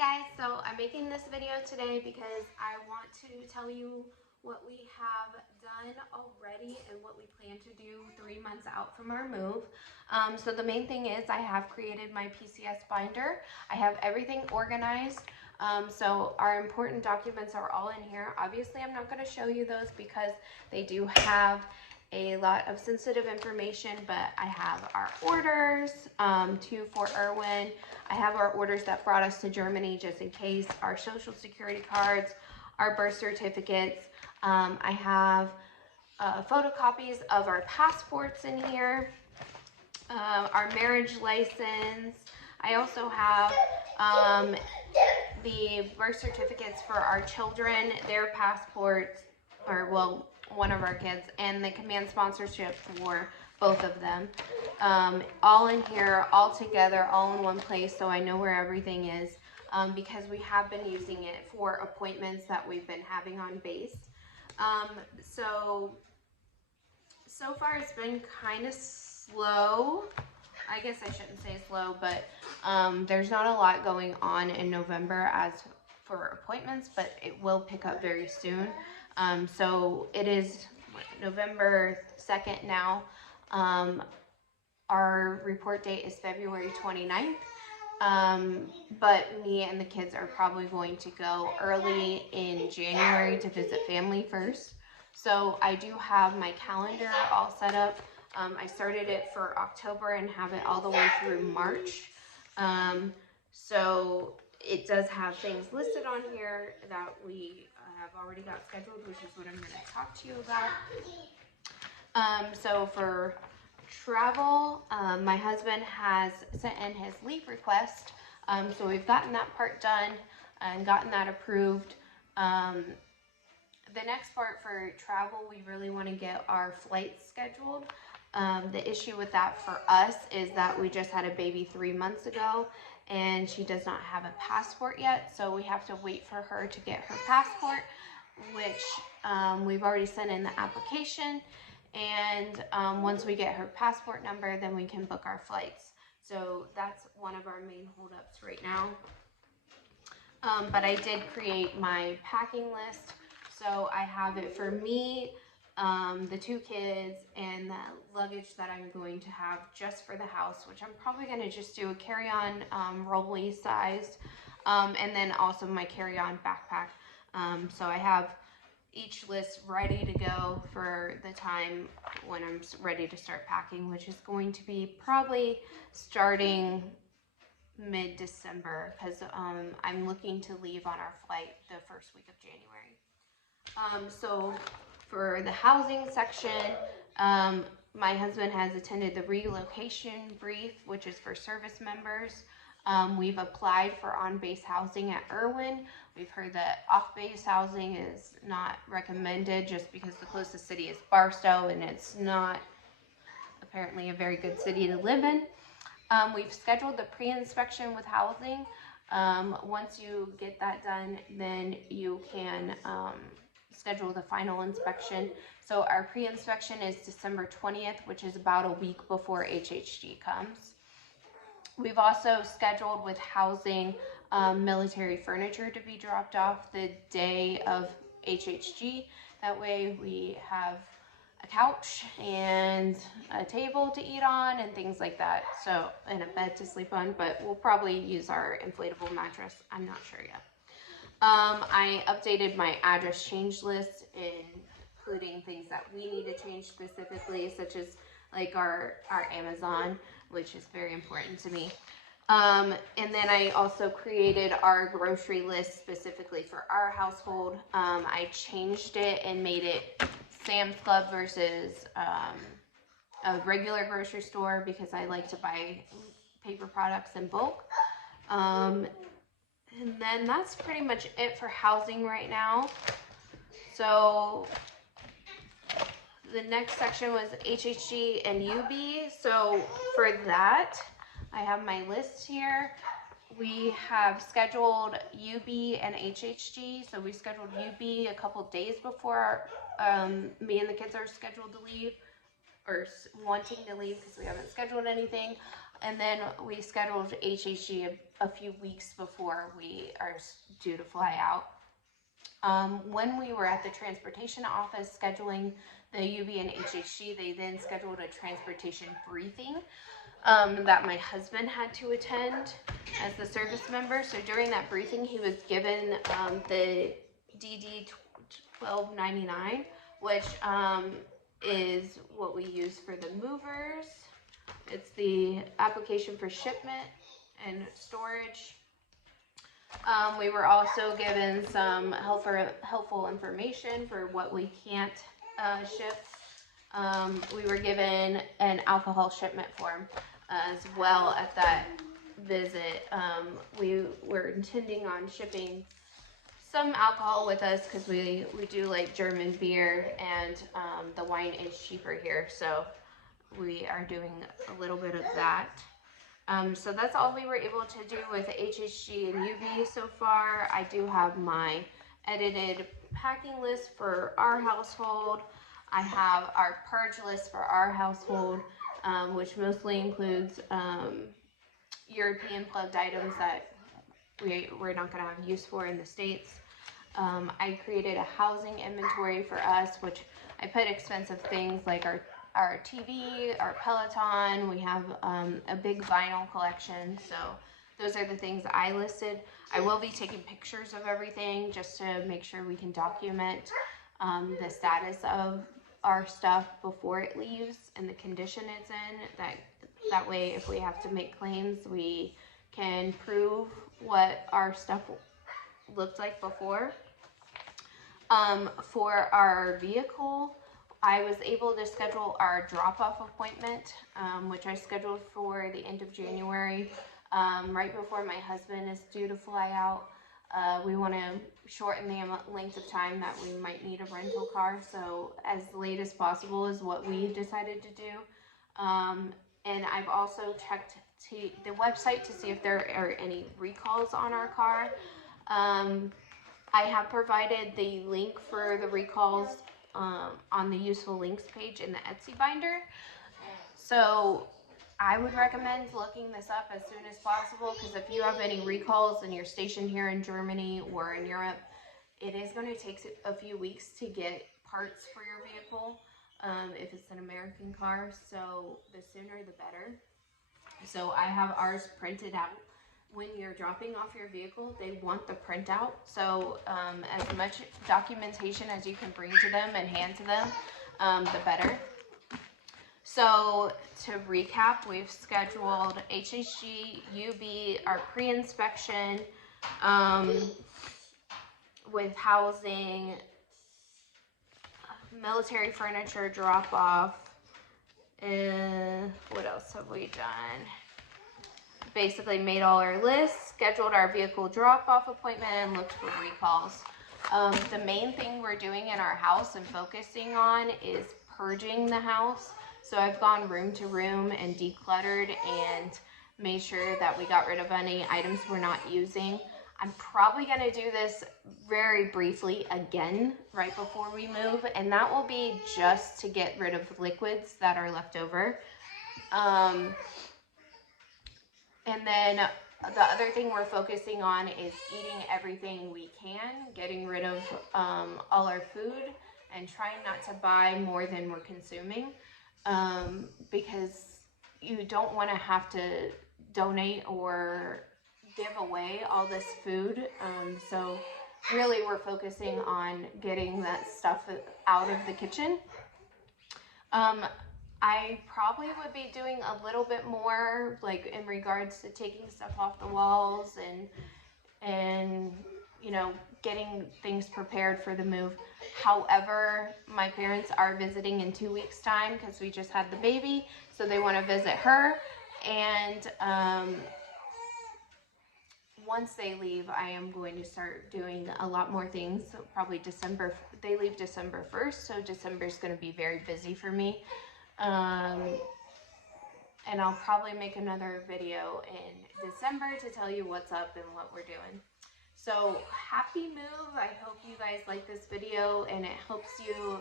Guys, so I'm making this video today because I want to tell you what we have done already and what we plan to do 3 months out from our move. So the main thing is I have created my PCS binder. I have everything organized. So our important documents are all in here. Obviously, I'm not going to show you those because they do have a lot of sensitive information, but I have our orders, two for Irwin. I have our orders that brought us to Germany just in case, our social security cards, our birth certificates. I have photocopies of our passports in here, our marriage license. I also have the birth certificates for our children, their passports, or well, one of our kids, and the command sponsorship for both of them. All in here, all together, all in one place, so I know where everything is, because we have been using it for appointments that we've been having on base. So far it's been kind of slow. I guess I shouldn't say slow, but there's not a lot going on in November as for appointments, but it will pick up very soon. So it is November 2nd now. Our report date is February 29th. But me and the kids are probably going to go early in January to visit family first. So I do have my calendar all set up. I started it for October and have it all the way through March. So it does have things listed on here that we have already got scheduled, which is what I'm going to talk to you about. So for travel, my husband has sent in his leave request. So we've gotten that part done and gotten that approved. The next part for travel, we really want to get our flights scheduled. The issue with that for us is that we just had a baby 3 months ago and she does not have a passport yet, so we have to wait for her to get her passport, which we've already sent in the application, and once we get her passport number, then we can book our flights. So that's one of our main holdups right now. But I did create my packing list, so I have it for me, the 2 kids, and the luggage that I'm going to have just for the house, which I'm probably going to just do a carry-on rolly sized, and then also my carry-on backpack. So I have each list ready to go for the time when I'm ready to start packing, which is going to be probably starting mid-December, because I'm looking to leave on our flight the first week of January. So for the housing section, my husband has attended the relocation brief, which is for service members. We've applied for on-base housing at Irwin. We've heard that off-base housing is not recommended just because the closest city is Barstow and it's not apparently a very good city to live in. We've scheduled the pre-inspection with housing. Once you get that done, then you can schedule the final inspection. So our pre-inspection is December 20th, which is about a week before HHG comes. We've also scheduled with housing military furniture to be dropped off the day of HHG. That way we have a couch and a table to eat on and things like that. So, and a bed to sleep on, but we'll probably use our inflatable mattress. I'm not sure yet. I updated my address change list, including things that we need to change specifically, such as like our Amazon, which is very important to me. And then I also created our grocery list specifically for our household. I changed it and made it Sam's Club versus a regular grocery store because I like to buy paper products in bulk. And then that's pretty much it for housing right now. So the next section was HHG and UB. So for that, I have my list here. We have scheduled UB and HHG. So we scheduled UB a couple days before me and the kids are scheduled to leave, or wanting to leave because we haven't scheduled anything. And then we scheduled HHG a few weeks before we are due to fly out. When we were at the transportation office scheduling the UB and HHG, they then scheduled a transportation briefing that my husband had to attend as the service member. So during that briefing, he was given the DD 1299, which is what we use for the movers. It's the application for shipment and storage. We were also given some helpful information for what we can't ship. We were given an alcohol shipment form as well at that visit. We were intending on shipping some alcohol with us because we do like German beer, and the wine is cheaper here, so we are doing a little bit of that. So that's all we were able to do with HHG and UB so far. I do have my edited packing list for our household. I have our purge list for our household, which mostly includes European plugged items that we're not going to have use for in the States. I created a housing inventory for us, which I put expensive things like our TV, our Peloton. We have a big vinyl collection, so those are the things I listed. I will be taking pictures of everything just to make sure we can document the status of our stuff before it leaves and the condition it's in. That way, if we have to make claims, we can prove what our stuff looked like before. For our vehicle, I was able to schedule our drop-off appointment, which I scheduled for the end of January, right before my husband is due to fly out. We want to shorten the length of time that we might need a rental car, so as late as possible is what we decided to do. And I've also checked the website to see if there are any recalls on our car. I have provided the link for the recalls on the useful links page in the Etsy binder. So I would recommend looking this up as soon as possible, because if you have any recalls and you're stationed here in Germany or in Europe, it is going to take a few weeks to get parts for your vehicle if it's an American car, so the sooner the better. So I have ours printed out. When you're dropping off your vehicle, they want the printout, so as much documentation as you can bring to them and hand to them, the better. So to recap, we've scheduled HHG, UB, our pre-inspection, with housing, military furniture drop-off, and what else have we done? Basically made all our lists, scheduled our vehicle drop-off appointment, and looked for recalls. The main thing we're doing in our house and focusing on is purging the house. So I've gone room to room and decluttered and made sure that we got rid of any items we're not using. I'm probably going to do this very briefly again right before we move, and that will be just to get rid of liquids that are left over. And then the other thing we're focusing on is eating everything we can, getting rid of all our food, and trying not to buy more than we're consuming, because you don't want to have to donate or give away all this food. So really we're focusing on getting that stuff out of the kitchen. I probably would be doing a little bit more, like in regards to taking stuff off the walls and you know, getting things prepared for the move. However, my parents are visiting in 2 weeks' time because we just had the baby, so they want to visit her. And once they leave, I am going to start doing a lot more things. So probably December. They leave December 1st, so December is going to be very busy for me. And I'll probably make another video in December to tell you what's up and what we're doing. So happy move. I hope you guys like this video and it helps you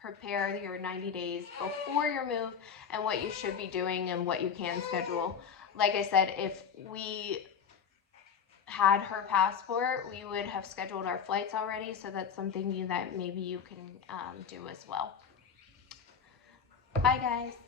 prepare your 90 days before your move and what you should be doing and what you can schedule. Like I said, if we had her passport, we would have scheduled our flights already, so that's something that maybe you can do as well. Bye guys.